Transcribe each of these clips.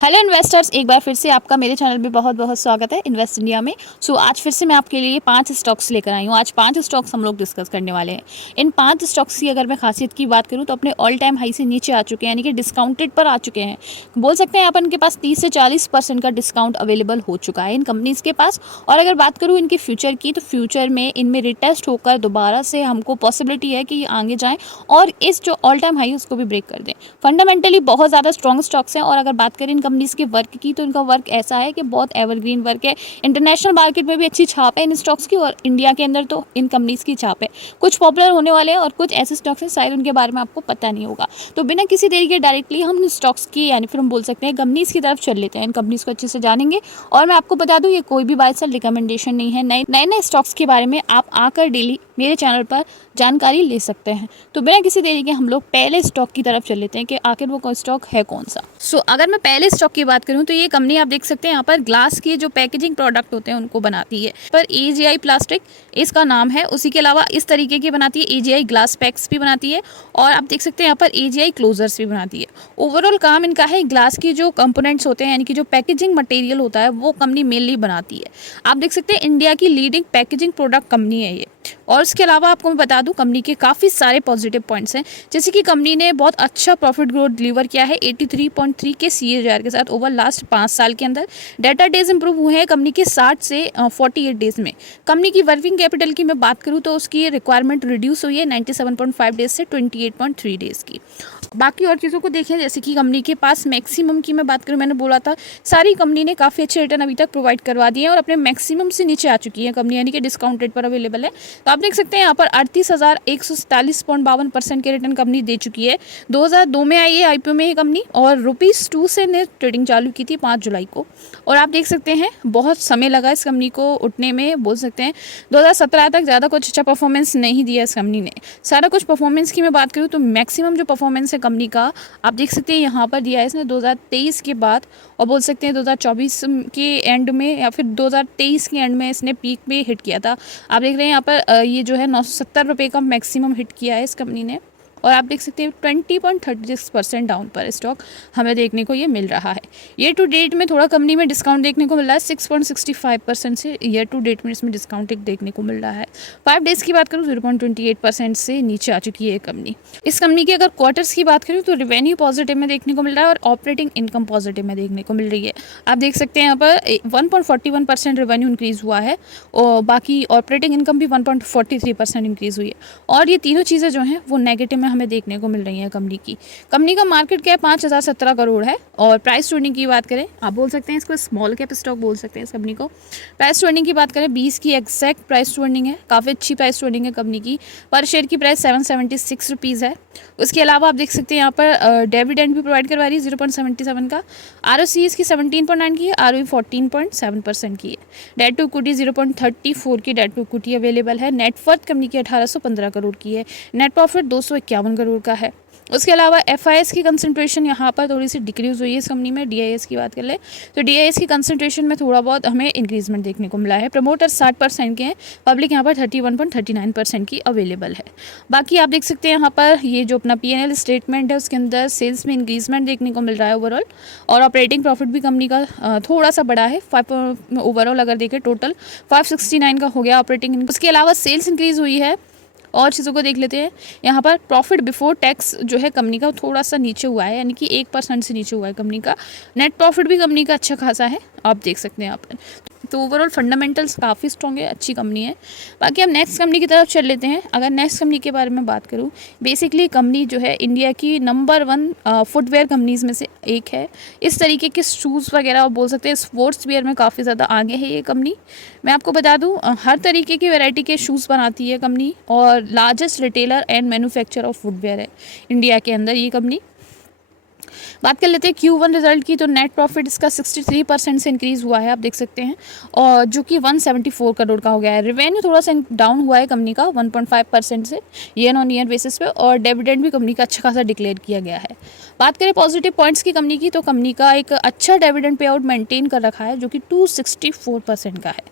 Hello investors, एक बार फिर से आपका मेरे चैनल पे बहुत बहुत स्वागत है इन्वेस्ट इंडिया में। आज फिर से मैं आपके लिए 5 स्टॉक्स लेकर आई हूँ। आज 5 स्टॉक्स हम लोग डिस्कस करने वाले हैं। इन 5 स्टॉक्स की अगर मैं खासियत की बात करूँ तो अपने ऑल टाइम हाई से नीचे आ चुके हैं, यानी कि डिस्काउंटेड पर आ चुके हैं। बोल सकते हैं अपन के पास 30 से 40% का डिस्काउंट अवेलेबल हो चुका है इन कंपनीज़ के पास। और अगर बात करूँ इनके फ्यूचर की, तो फ्यूचर में इनमें रिटेस्ट होकर दोबारा से हमको पॉसिबिलिटी है कि ये आगे जाएँ और इस जो ऑल टाइम हाई उसको भी ब्रेक कर दें। फंडामेंटली बहुत ज़्यादा स्ट्रॉन्ग स्टॉक्स हैं। और अगर बात करें कंपनीज के वर्क की, तो इनका वर्क ऐसा है कि बहुत एवरग्रीन वर्क है। इंटरनेशनल मार्केट में भी अच्छी छाप है इन स्टॉक्स की, और इंडिया के अंदर तो इन कंपनीज की छाप है। कुछ पॉपुलर होने वाले हैं और कुछ ऐसे स्टॉक्स हैं शायद उनके बारे में आपको पता नहीं होगा। तो बिना किसी देरी के डायरेक्टली हम स्टॉक्स की, यानी फिर हम बोल सकते हैं कंपनीज की तरफ चल लेते हैं। इन कंपनीज को अच्छे से जानेंगे। और मैं आपको बता दूं, ये कोई भी बाय सेल रिकमेंडेशन नहीं है। नए नए स्टॉक्स के बारे में आप आकर डेली मेरे चैनल पर जानकारी ले सकते हैं। तो बिना किसी देरी के हम लोग पहले स्टॉक की तरफ चल लेते हैं कि आखिर वो स्टॉक है कौन सा। अगर मैं पहले स्टॉक की बात करूं तो ये कंपनी आप देख सकते हैं यहाँ पर ग्लास के जो पैकेजिंग प्रोडक्ट होते हैं उनको बनाती है। पर AGI प्लास्टिक इसका नाम है। उसी के अलावा इस तरीके की बनाती है, AGI ग्लास पैक्स भी बनाती है, और आप देख सकते हैं यहाँ पर AGI क्लोजर्स भी बनाती है। ओवरऑल काम इनका है ग्लास की जो कंपोनेंट्स होते हैं, यानी कि जो पैकेजिंग मटेरियल होता है, वो कंपनी मेनली बनाती है। आप देख सकते हैं इंडिया की लीडिंग पैकेजिंग प्रोडक्ट कंपनी है ये। और इसके अलावा आपको मैं बता दूं, कंपनी के काफ़ी सारे पॉजिटिव पॉइंट्स हैं, जैसे कि कंपनी ने बहुत अच्छा प्रॉफिट ग्रोथ डिलीवर किया है 83.3 के CAGR के साथ ओवर लास्ट 5 साल के अंदर। डाटा डेज इंप्रूव हुए हैं कंपनी के 60 से 48 डेज में। कंपनी की वर्किंग कैपिटल की मैं बात करूं तो उसकी रिक्वायरमेंट रिड्यूस हुई है 97.5 डेज से 28.3 डेज की। बाकी और चीज़ों को देखें, जैसे कि कंपनी के पास मैक्सिमम की मैं बात करूं, मैंने बोला था सारी कंपनी ने काफ़ी अच्छे रिटर्न अभी तक प्रोवाइड करवा दिए हैं और अपने मैक्सिमम से नीचे आ चुकी है कंपनी, यानी कि डिस्काउंटेड पर अवेलेबल है। तो आप देख सकते हैं यहाँ पर 38,147.52% के रिटर्न कंपनी दे चुकी है। 2002 में आई है IPO में ये कंपनी, और ₹2 से ने ट्रेडिंग चालू की थी 5 जुलाई को। और आप देख सकते हैं बहुत समय लगा इस कंपनी को उठने में। बोल सकते हैं 2017 तक ज़्यादा कुछ अच्छा परफॉर्मेंस नहीं दिया इस कंपनी ने। सारा कुछ परफॉर्मेंस की मैं बात करूँ तो मैक्सिमम जो परफॉर्मेंस है कंपनी का, आप देख सकते हैं यहाँ पर दिया है इसने 2023 के बाद, और बोल सकते हैं 2024 के एंड में या फिर 2023 के एंड में इसने पीक में हिट किया था। आप देख रहे हैं यहाँ पर ये जो है 970 रुपये का मैक्सिमम हिट किया है इस कंपनी ने। और आप देख सकते हैं 20.36% डाउन पर स्टॉक हमें देखने को ये मिल रहा है। ईयर टू डेट में थोड़ा कंपनी में डिस्काउंट देखने को मिल रहा है, 6.65% से ईयर टू डेट में इसमें डिस्काउंट देखने को मिल रहा है। 5 डेज़ की बात करूँ 0.28% से नीचे आ चुकी है कंपनी। इस कंपनी की अगर क्वार्टर्स की बात करूँ तो रेवेन्यू पॉजिटिव में देखने को मिल रहा है और ऑपरेटिंग इनकम पॉजिटिव में देखने को मिल रही है। आप देख सकते हैं यहाँ पर 1.41% रेवेन्यू इंक्रीज़ हुआ है, और बाकी ऑपरेटिंग इनकम भी 1.43% इंक्रीज़ हुई है। और ये तीनों चीज़ें जो हैं वो नेगेटिव में हमें देखने को मिल रही है कंपनी की। कंपनी का मार्केट कैप 5017 करोड़ है। और प्राइस टू अर्निंग की बात करें, आप बोल सकते हैं इसको स्मॉल कैप स्टॉक बोल सकते हैं इस कंपनी को। प्राइस टू अर्निंग की बात करें 20 की एग्जैक्ट प्राइस टू अर्निंग है, काफ़ी अच्छी प्राइस टू अर्निंग है कंपनी की। पर शेयर की प्राइस 776 रुपीज़ है। उसके अलावा आप देख सकते हैं यहाँ पर डिविडेंड भी प्रोवाइड करवा रही है 0.77 का। ROCE इसकी 17.9 की है, ROE 14.7% की है। डेट टू इक्विटी 0.34 की डेट टू इक्विटी अवेलेबल है। नेटवर्थ कंपनी की 1815 करोड़ की है। नेट प्रॉफिट 251 करोड़ का है। उसके अलावा FIS की कंसंट्रेशन यहाँ पर थोड़ी सी डिक्रीज हुई है इस कंपनी में। DIS की बात कर ले तो DIS की कंसंट्रेशन में थोड़ा बहुत हमें इंक्रीजमेंट देखने को मिला है। प्रमोटर 60% के हैं, पब्लिक यहाँ पर 31.39% की अवेलेबल है। बाकी आप देख सकते हैं यहाँ पर ये जो अपना P&L स्टेटमेंट है उसके अंदर सेल्स में इंक्रीजमेंट देखने को मिल रहा है ओवरऑल। और ऑपरेटिंग प्रॉफिट भी कंपनी का थोड़ा सा बड़ा है। ओवरऑल अगर देखें टोटल 569 का हो गया ऑपरेटिंग। उसके अलावा सेल्स इंक्रीज हुई है। और चीज़ों को देख लेते हैं, यहाँ पर प्रॉफिट बिफोर टैक्स जो है कंपनी का थोड़ा सा नीचे हुआ है, यानी कि 1% से नीचे हुआ है कंपनी का। नेट प्रॉफिट भी कंपनी का अच्छा खासा है, आप देख सकते हैं यहाँ पर। तो ओवरऑल फंडामेंटल्स काफ़ी स्ट्रॉन्ग है, अच्छी कंपनी है। बाकी हम नेक्स्ट कंपनी की तरफ चल लेते हैं। अगर नेक्स्ट कंपनी के बारे में बात करूँ, बेसिकली कंपनी जो है इंडिया की नंबर 1 फुटवेयर कंपनीज़ में से एक है। इस तरीके के शूज़ वगैरह आप बोल सकते हैं स्पोर्ट्स वेयर में काफ़ी ज़्यादा आगे है ये कंपनी। मैं आपको बता दूँ हर तरीके की वैरायटी के शूज़ बनाती है कंपनी, और largest retailer and manufacturer of footwear है इंडिया के अंदर ये कंपनी। बात कर लेते हैं Q1 रिजल्ट की, तो नेट प्रॉफिट इसका 63% से इंक्रीज़ हुआ है, आप देख सकते हैं, और जो कि 174 करोड़ का हो गया है। रेवेन्यू थोड़ा सा डाउन हुआ है कंपनी का 1.5% से ईयर ऑन ईयर बेसिस पे, और डिविडेंड भी कंपनी का अच्छा खासा डिक्लेयर किया गया है। बात करें पॉजिटिव पॉइंट्स की कंपनी की, तो कंपनी का एक अच्छा डिविडेंड पे आउट मेंटेन कर रखा है जो कि 264% का है।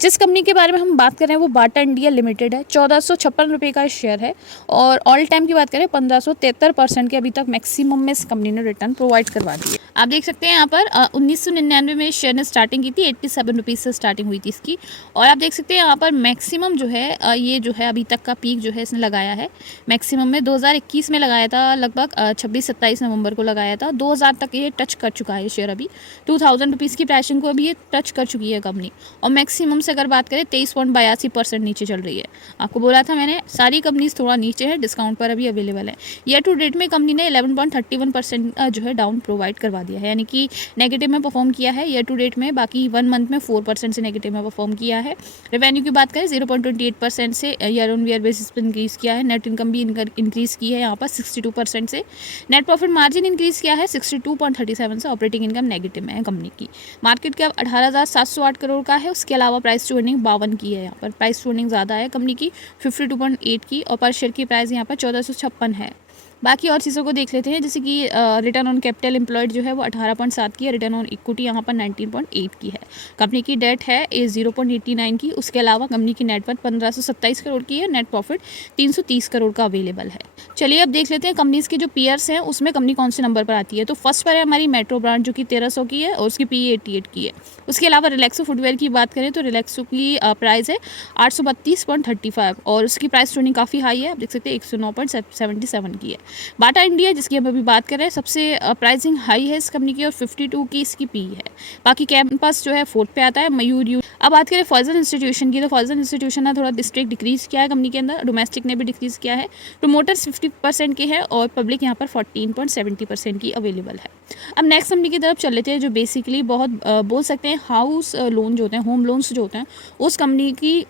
जिस कंपनी के बारे में हम बात कर रहे हैं वो बाटा इंडिया लिमिटेड है। 1456 रुपये का शेयर है और ऑल टाइम की बात करें 1573% के अभी तक मैक्सिमम में इस कंपनी ने रिटर्न प्रोवाइड करवा दी है। आप देख सकते हैं यहाँ पर 1999 में शेयर ने स्टार्टिंग की थी, 87 रुपीज़ से स्टार्टिंग हुई थी इसकी। और आप देख सकते हैं यहाँ पर मैक्सिमम जो है ये जो है अभी तक का पीक जो है इसने लगाया है। मैक्सिमम में 2021 में लगाया था, लगभग 26-27 नवंबर को लगाया था। 2000 तक ये टच कर चुका है शेयर, अभी 2000 रुपीज़ की प्राइसिंग को अभी ये टच कर चुकी है कंपनी। और मैक्सिमम से अगर बात करें 23.82% नीचे चल रही है। आपको बोला था मैंने, सारी कंपनीज थोड़ा नीचे है, डिस्काउंट पर अभी अवेलेबल है। ईयर टू डेट में कंपनी ने 11.31% जो है डाउन प्रोवाइड करवा दिया है, यानी कि नेगेटिव में परफॉर्म किया है ईयर टू डेट में। बाकी 1 मंथ में 4% से नेगेटिव में परफॉर्म किया है। रेवेन्यू की बात करें 0.28% से ईयर ऑन ईयर बेसिस पर इंक्रीज़ किया है। नेट इनकम भी इंक्रीज़ की है यहाँ पर 62% से। नेट प्रॉफिट मार्जिन इंक्रीज़ किया है 62.37 से। ऑपरेटिंग इनकम नेगेटिव में है कंपनी की। मार्केट कैप 18,708 करोड़ का है। उसके अलावा प्राइस टू अर्निंग 52 की है। यहाँ पर प्राइस टू अर्निंग ज़्यादा है कंपनी की 52.8 की, और पर शेयर की प्राइस यहाँ पर 1456 है। बाकी और चीज़ों को देख लेते हैं, जैसे कि रिटर्न ऑन कैपिटल एम्प्लॉयड जो है वो 18.7 की है। रिटर्न ऑन इक्विटी यहाँ पर 19.8 की है। कंपनी की डेट है 0.89 की। उसके अलावा कंपनी की नेटवर्थ 1527 करोड़ की है। नेट प्रॉफिट 330 करोड़ का अवेलेबल है। चलिए अब देख लेते हैं कंपनीज के जो पीयर्स हैं उसमें कंपनी कौन से नंबर पर आती है। तो फर्स्ट पर है हमारी मेट्रो ब्रांड जो कि 1300 की है और उसकी PE 88 की है। उसके अलावा रिलैक्सो फुटवेयर की बात करें तो रिलैक्सो की प्राइस है 832.35 और उसकी प्राइस टर्निंग काफ़ी हाई है। आप देख सकते हैं 109.77 की है। बाटा इंडिया जिसकी हम अभी बात कर रहे हैं सबसे प्राइसिंग हाई है इस कंपनी की और 52 की इसकी PE है। बाकी कैंपस जो है 4th पे आता है। मयूर अब बात करें फॉजल इंस्टीट्यूशन की, तो फॉजल इंस्टीट्यूशन ने थोड़ा डिस्ट्रिक्ट डिक्रीज़ किया है कंपनी के अंदर। डोमेस्टिक ने भी डिक्रीज़ किया है। प्रमोटर्स 50% के हैं और पब्लिक यहाँ पर 14.70% की अवेलेबल है। अब नेक्स्ट कंपनी की तरफ चल लेते हैं जो बेसिकली बहुत बोल सकते हैं हाउस लोन जो होते हैं, होम लोन्स जो होते हैं, उस कंपनी की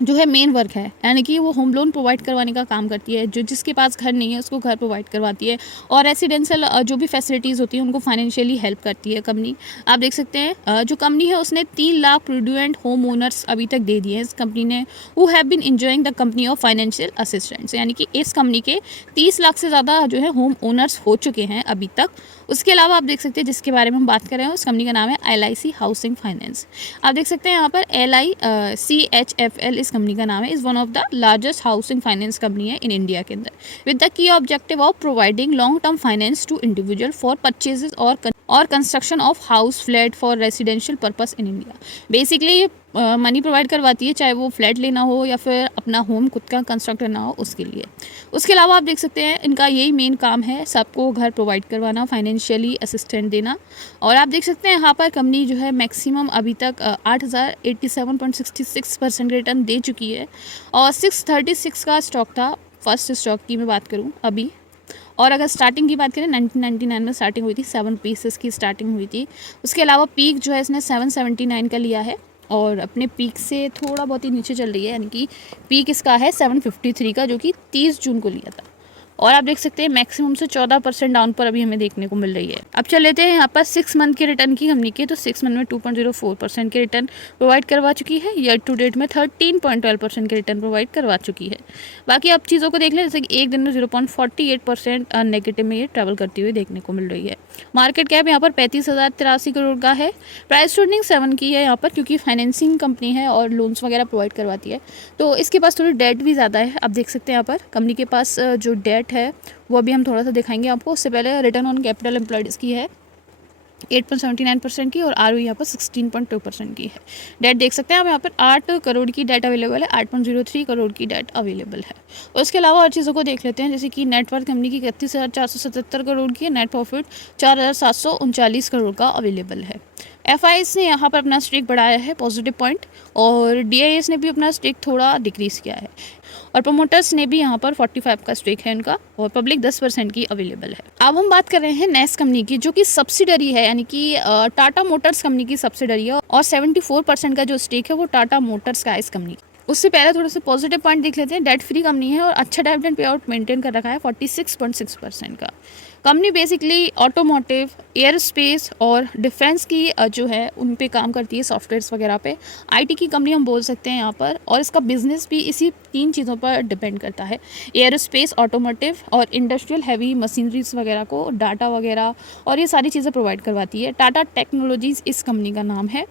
जो है मेन वर्क है, यानी कि वो होम लोन प्रोवाइड करवाने का काम करती है। जो जिसके पास घर नहीं है उसको घर प्रोवाइड करवाती है और रेसिडेंशियल जो भी फैसिलिटीज़ होती हैं उनको फाइनेंशियली हेल्प करती है कंपनी। आप देख सकते हैं जो कंपनी है उसने 3 लाख प्रूडेंट होम ओनर्स अभी तक दे दिए हैं इस कंपनी ने, who have been enjoying the company of financial assistance, यानी कि इस कंपनी के 30 लाख से ज़्यादा जो है होम ओनर्स हो चुके हैं अभी तक। उसके अलावा आप देख सकते हैं जिसके बारे में हम बात कर रहे हैं उस कंपनी का नाम है LIC हाउसिंग फाइनेंस। आप देख सकते हैं यहाँ पर LICHFL इस कंपनी का नाम है। Is one of the largest housing finance company है इन इंडिया के अंदर, with the key objective of providing long term finance to individual for purchases और construction of house flat for residential purpose in India. Basically ये money provide करवाती है, चाहे वो flat लेना हो या फिर अपना होम खुद का कंस्ट्रक्ट करना हो उसके लिए। उसके अलावा आप देख सकते हैं इनका यही मेन काम है, सबको घर प्रोवाइड करवाना, फाइनेंशियली असिस्टेंट देना। और आप देख सकते हैं यहाँ पर कंपनी जो है मैक्सिमम अभी तक 8,087.66% रिटर्न दे चुकी है और 636 का स्टॉक था। फर्स्ट स्टॉक की मैं बात करूँ अभी, और अगर स्टार्टिंग की बात करें 1999 में स्टार्टिंग हुई थी, 7 पीसेस की स्टार्टिंग हुई थी। उसके अलावा पीक जो है इसने 779 का लिया है और अपने पीक से थोड़ा बहुत ही नीचे चल रही है, यानी कि पीक इसका है 753 का जो कि 30 जून को लिया था। और आप देख सकते हैं मैक्सिमम से 14% डाउन पर अभी हमें देखने को मिल रही है। अब चल लेते हैं यहाँ पर 6 मंथ के रिटर्न की कंपनी के, तो 6 मंथ में 2.04% के रिटर्न प्रोवाइड करवा चुकी है। ईयर टू डेट में 13.12% के रिटर्न प्रोवाइड करवा चुकी है। बाकी आप चीज़ों को देख लें, जैसे कि एक दिन में 0.48% नेगेटिव में ये ट्रैवल करती हुई देखने को मिल रही है। मार्केट कैप यहाँ पर 35,083 करोड़ का है। प्राइस टू अर्निंग 7 की है यहाँ पर, क्योंकि फाइनेंसिंग कंपनी है और लोन्स वगैरह प्रोवाइड करवाती है तो इसके पास थोड़ी डेट भी ज़्यादा है। आप देख सकते हैं यहाँ पर कंपनी के पास जो डेट है वो अभी हम थोड़ा सा दिखाएंगे आपको। उससे पहले रिटर्न ऑन कैपिटल एम्प्लॉयड की है 8.79% की और ROE यहाँ पर 16.2% की है। डेट देख सकते हैं आप यहाँ पर 8 करोड़ की डेट अवेलेबल है, 8.03 करोड़ की डेट अवेलेबल है। और उसके अलावा और चीज़ों को देख लेते हैं, जैसे कि नेटवर्थ कंपनी की 31,477 करोड़ की है। नेट प्रॉफिट 4,739 करोड़ का अवेलेबल है। FIS ने यहाँ पर अपना स्टेक बढ़ाया है, पॉजिटिव पॉइंट, और DIS ने भी अपना स्टेक थोड़ा डिक्रीज़ किया है और प्रमोटर्स ने भी यहाँ पर 45 का स्टेक है उनका और पब्लिक 10% की अवेलेबल है। अब हम बात कर रहे हैं नेक्स्ट कंपनी की जो कि सब्सिडरी है, यानी कि टाटा मोटर्स कंपनी की सब्सिडरी है और 74% का जो स्टेक है वो टाटा मोटर्स का है इस कंपनी। उससे पहले थोड़े से पॉजिटिव पॉइंट देख लेते हैं। डेट फ्री कंपनी है और अच्छा डिविडेंड पे आउट मेंटेन कर रखा है 46.6% का। Company basically automotive, air space और डिफेंस की जो है उन पे काम करती है, सॉफ्टवेयर्स वगैरह पे। IT की कंपनी हम बोल सकते हैं यहाँ पर, और इसका बिजनेस भी इसी 3 चीज़ों पर डिपेंड करता है, एयर स्पेस, ऑटोमोटिव और इंडस्ट्रियल हैवी मशीनरीज वगैरह को डाटा वगैरह और ये सारी चीज़ें प्रोवाइड करवाती है। टाटा टेक्नोलॉजीज़ इस कंपनी का नाम है।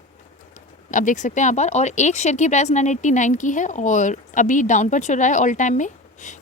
आप देख सकते हैं यहाँ पर, और एक शेयर की प्राइस 989 की है और अभी डाउन पर चल रहा है ऑल टाइम में,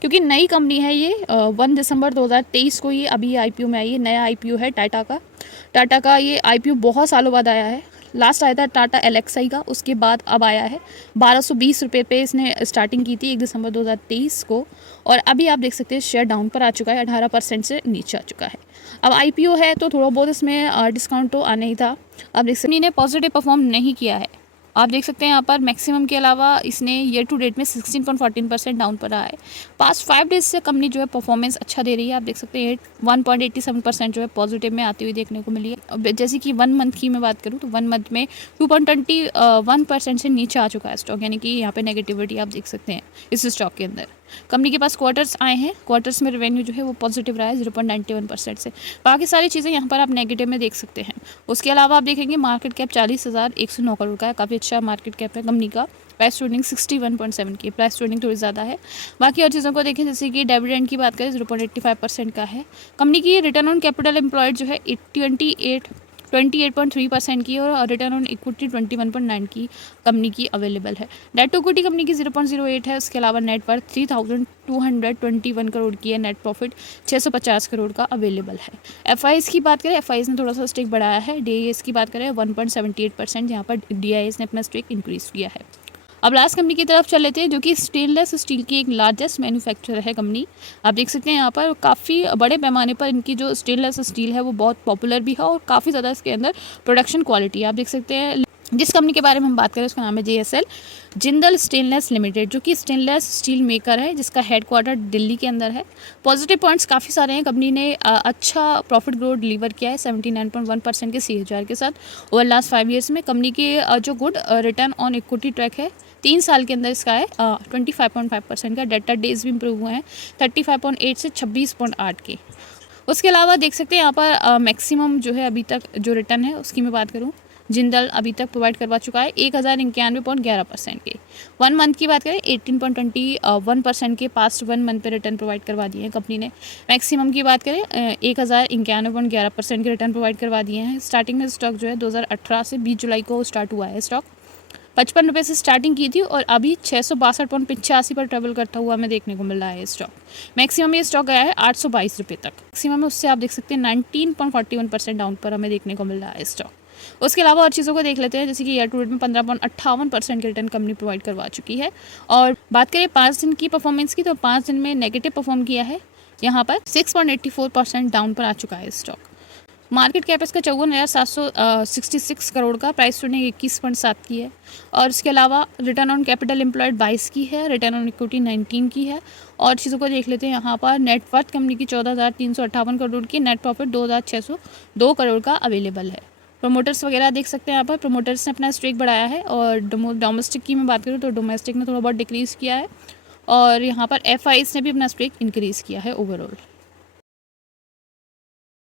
क्योंकि नई कंपनी है ये। 1 दिसंबर 2023 को ये अभी आईपीओ में आई है। नया आईपीओ है टाटा का ये आईपीओ बहुत सालों बाद आया है। लास्ट आया था टाटा एलेक्साई का, उसके बाद अब आया है। 1220 रुपये पे इसने स्टार्टिंग की थी 1 दिसंबर 2023 को, और अभी आप देख सकते हैं शेयर डाउन पर आ चुका है, 18% से नीचे आ चुका है। अब आईपीओ है तो थोड़ा बहुत इसमें डिस्काउंट तो आना ही था। अब देख सकते ने पॉजिटिव परफॉर्म नहीं किया है। आप देख सकते हैं यहाँ पर मैक्सिमम के अलावा इसने ईयर टू डेट में 16.14% डाउन पर रहा है। पास्ट 5 डेज से कंपनी जो है परफॉर्मेंस अच्छा दे रही है। आप देख सकते हैं 1.87% जो है पॉजिटिव में आती हुई देखने को मिली है। अब जैसे कि 1 मंथ की मैं बात करूँ तो 1 मंथ में 2.21% से नीचे आ चुका है स्टॉक, यानी कि यहाँ पे नेगेटिविटी आप देख सकते हैं इस स्टॉक के अंदर। कंपनी के पास क्वार्टर्स आए हैं, क्वार्टर्स में रेवेन्यू जो है वो पॉजिटिव रहा है 0.91% से। बाकी सारी चीज़ें यहाँ पर आप नेगेटिव में देख सकते हैं। उसके अलावा आप देखेंगे मार्केट कैप 40,109 करोड़ का है, काफ़ी अच्छा मार्केट कैप है कंपनी का। प्राइस ट्रेडिंग 61.7 की, प्राइस ट्रेडिंग थोड़ी ज़्यादा है। बाकी और चीज़ों को देखें, जैसे कि डिविडेंड की बात करें 0.85% का है। कंपनी की रिटर्न ऑन कैपिटल एम्प्लॉयड जो है 28.3% की, और रिटर्न ऑन इक्विटी 21.9 की कंपनी की अवेलेबल है। डेट टू इक्विटी कंपनी की 0.08 है। उसके अलावा नेट वर्थ 3,221 करोड़ की है। नेट प्रॉफिट 650 करोड़ का अवेलेबल है। एफआईएस की बात करें, एफआईएस ने थोड़ा सा स्टेक बढ़ाया है। डीआईएस की बात करें 1.78%, यहाँ पर डीआईएस ने अपना स्टेक इंक्रीज किया है। अब लास्ट कंपनी की तरफ चल लेते हैं, जो कि स्टेनलेस स्टील की एक लार्जेस्ट मैन्युफैक्चरर है कंपनी। आप देख सकते हैं यहाँ पर काफ़ी बड़े पैमाने पर इनकी जो स्टेनलेस स्टील है वो बहुत पॉपुलर भी है, और काफ़ी ज़्यादा इसके अंदर प्रोडक्शन क्वालिटी आप देख सकते हैं। जिस कंपनी के बारे में हम बात करें उसका नाम है JSL जिंदल स्टेनलेस लिमिटेड, जो कि स्टेनलेस स्टील मेकर है, जिसका हेडक्वार्टर दिल्ली के अंदर है। पॉजिटिव पॉइंट्स काफ़ी सारे हैं। कंपनी ने अच्छा प्रॉफिट ग्रोथ डिलीवर किया है 79.1% के CAGR के साथ ओवर लास्ट 5 ईयर्स में। कंपनी के जो good return on equity track है 3 साल के अंदर इसका है 25.5% का। डेटा डेज भी इंप्रूव हुए हैं 35.8 से 26.8 के। उसके अलावा देख सकते हैं यहाँ पर मैक्सिमम जो है अभी तक जो रिटर्न है उसकी मैं बात करूँ, जिंदल अभी तक प्रोवाइड करवा चुका है 1091.11% के। 1 मंथ की बात करें 18.21% के पास्ट 1 मंथ पे रिटर्न प्रोवाइड करवा दिए हैं कंपनी ने। मैक्सिमम की बात करें 1091.11% के रिटर्न प्रोवाइड करवा दिए हैं। स्टार्टिंग में स्टॉक जो है 2018 से 20 जुलाई को स्टार्ट हुआ है। स्टॉक 55 रुपये से स्टार्टिंग की थी और अभी 662.85 पर ट्रेवल करता हुआ हमें देखने को मिल रहा है स्टॉक। मैक्सिमम ये स्टॉक गया है 822 रुपये तक। मैक्सिमम में उससे आप देख सकते हैं 19.41% डाउन पर हमें देखने को मिल रहा है स्टॉक। उसके अलावा और चीज़ों को देख लेते हैं, जैसे कि ईयर टू डेट में 15.58% की रिटर्न कंपनी प्रोवाइड करवा चुकी है। और बात करें 5 दिन की परफॉर्मेंस की, तो 5 दिन में नेगेटिव परफॉर्म किया है। यहाँ पर 6.84% डाउन पर आ चुका है स्टॉक। मार्केट कैप इसका 54,766 करोड़ का, प्राइस ट्रेडिंग 21.7 की है। और इसके अलावा रिटर्न ऑन कैपिटल एम्प्लॉयड 22 की है, रिटर्न ऑन इक्विटी 19 की है। और चीज़ों को देख लेते हैं, यहाँ पर नेट वर्थ कंपनी की 14,358 करोड़ की, नेट प्रॉफिट 2,602 करोड़ का अवेलेबल है। प्रोमोटर्स वगैरह देख सकते हैं यहाँ पर, प्रोमोटर्स ने अपना स्टेक बढ़ाया है। और डोमेस्टिक की मैं बात करूँ तो डोमेस्टिक ने थोड़ा बहुत डिक्रीज़ किया है, और यहाँ पर एफआईएस ने भी अपना स्टेक इंक्रीज़ किया है ओवरऑल।